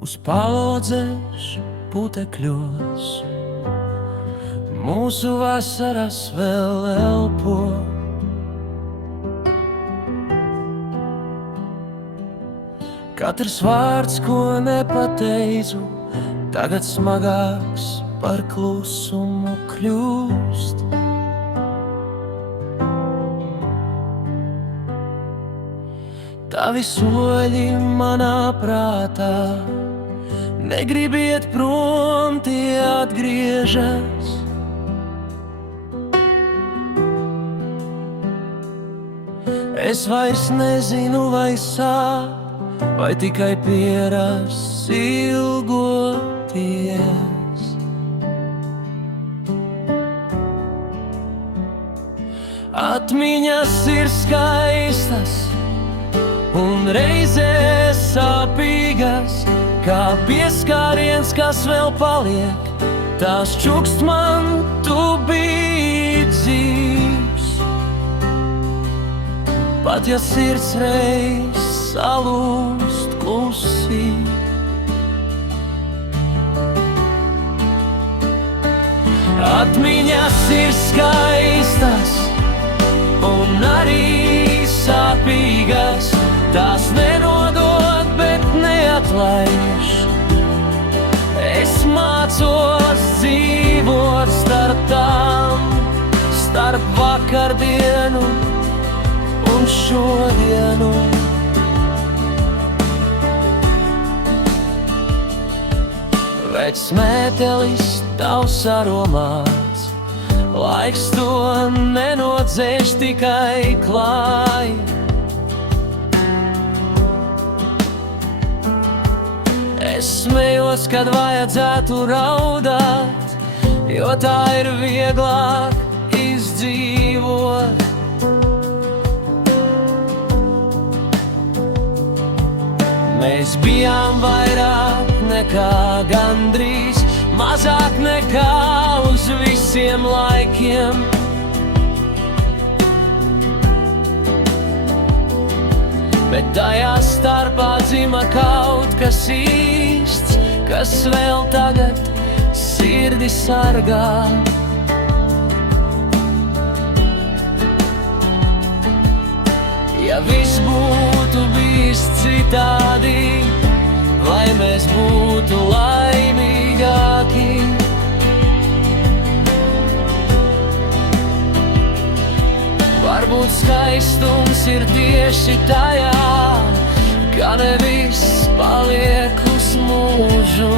uz paudzēšu putekļos. Mūsu vasaras vēl elpo. Katrs vārds, ko nepateicu, tagad smagāks par klusumu kļūst. Tavi soļi manā prātā, negrib iet prom, tie atgriežas. Es vairs nezinu, vai sāp, vai tikai pieras ilgoties. Atmiņas ir skaistas un reizē sāpīgas, kā pieskāriens, kas vēl paliek. Tās čukst man, tu biji dzīvs. Pat ja sirds reiz salūst klusi, atmiņas ir skaistas un arī sāpīgas. Tās nenodod, bet neatlaiž. Es mācos dzīvot starp tām, starp vakardienu un šodienu. Vecs mētelis tavs aromāts, laiks to nenodzēš, tikai klāj. Es smējos, kad vajadzētu raudāt, jo tā ir vieglāk izdzīvot. Mēs bijām vairāk nekā gandrīz, mazāk nekā uz visiem laikiem. Bet tajā starpā dzima kaut kas īsts, kas vēl tagad sirdi sargā. Ja viss būtu bijis citādi, vai mēs būtu laimīgāki? Varbūt skaistums ir tieši tajā, ka ne viss paliek uz mūžu.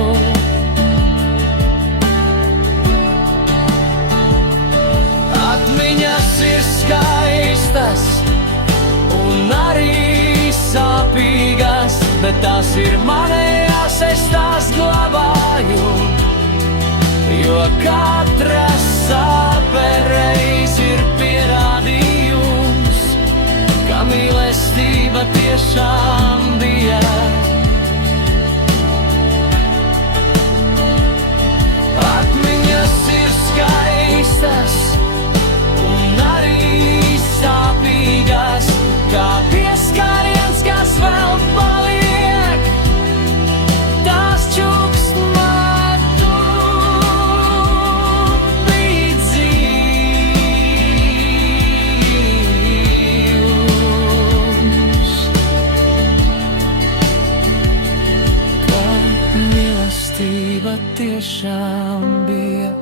Atmiņas ir skaistas un arī sāpīgas, bet tās ir manējās, es tās glabāju. Jo katra sāpe reiz ir pierādījums, ka mīlestība tiešām bija. Atmiņas ir skaistas un arī sāpīgas, kā pieskāriens, kas vēl paliek. Tās čukst man, tu biji dzīvs. Kā mīlestība tiešām bija.